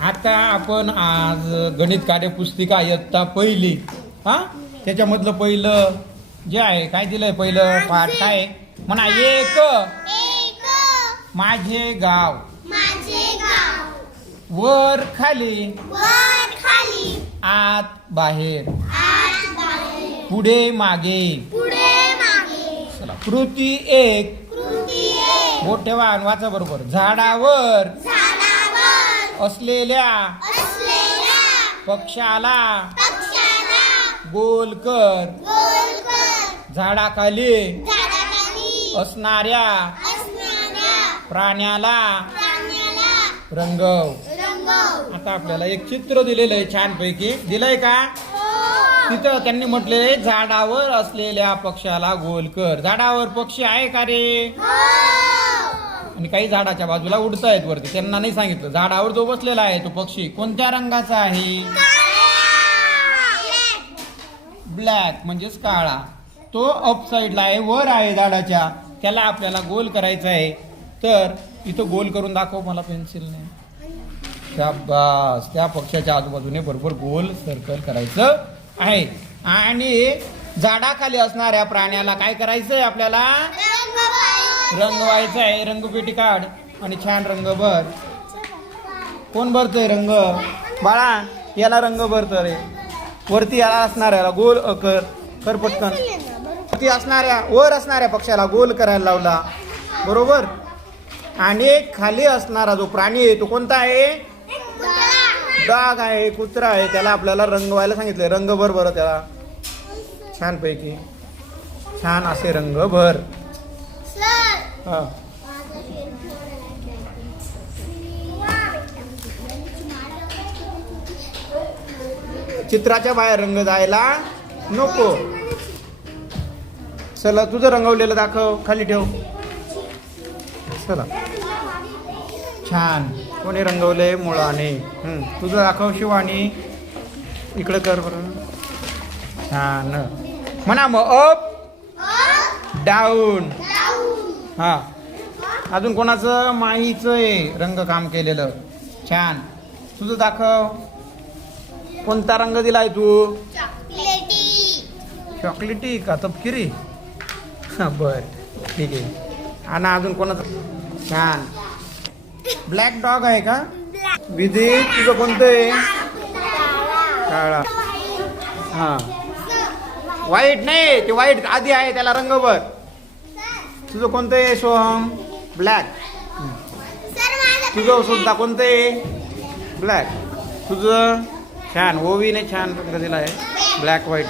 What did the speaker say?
आता आपण आज गणित कार्यपुस्तिका इयत्ता पहिली त्याच्यामधलं पहिलं जे आहे काय दिलंय पहिलं पाठ काय म्हणा एक माझे गाव वर खाली आत बाहेर पुढे मागे चला कृती एक बोट ठेवा आणि वाचा बरोबर झाडावर असलेल्या पक्षाला गोल कर झाडाखाली असणाऱ्या प्राण्याला रंगव. आता आपल्याला एक चित्र दिलेलं आहे छानपैकी दिलंय का तिथं त्यांनी म्हटले झाडावर असलेल्या पक्षाला गोल कर. झाडावर पक्षी आहे का रे आणि काही झाडाच्या बाजूला उडतायत वरती त्यांना नाही सांगितलं. झाडावर जो बसलेला आहे तो पक्षी कोणत्या रंगाचा आहे ब्लॅक म्हणजेच काळा. तो अप साइडला आहे वर आहे झाडाच्या त्याला आपल्याला गोल करायचा आहे. तर इथं गोल करून दाखव मला पेन्सिलने. त्या पक्षाच्या आजूबाजूने बरोबर गोल सर्कल करायचं आहे. आणि झाडाखाली असणाऱ्या प्राण्याला काय करायचंय आपल्याला रंगवायचं आहे. रंगपेटी काढ आणि छान रंग भर. कोण भरतोय रंग बाळा याला रंग भरत रे. वरती याला असणाऱ्याला गोल कर पटकन. वरती असणाऱ्या वर असणाऱ्या पक्षाला गोल करायला लावला बरोबर. आणि खाली असणारा जो प्राणी आहे तो कोणता आहे डाग आहे कुत्रा आहे. त्याला आपल्याला रंगवायला सांगितलंय. रंग भर बरं त्याला छानपैकी छान असे रंग भर. हा चित्राच्या बाहेर रंग जायला नको. चला तुझं रंगवलेलं दाखव खाली ठेव. चला छान कोणी रंगवलंय मुळाने तुझं दाखव शिवानी इकडे कर बरं. छान म्हणा मग अप डाऊन. हा अजून कोणाचं माहीचं आहे रंग काम केलेलं छान. तुझं दाखव कोणता रंग दिलाय तू चॉकलेटी का तपकिरी बर ठीक आहे. आणि अजून कोणाचं छान ब्लॅक डॉग आहे का विधी तुझं कोणतं आहे काळा. हा व्हाईट नाही ते व्हाईट आधी आहे त्याला रंग भर. तुझं कोणतं आहे सोहम ब्लॅक. तुझं सुद्धा कोणतं आहे ब्लॅक. तुझं छान ओवीने छान रंग दिला आहे ब्लॅक व्हाईट.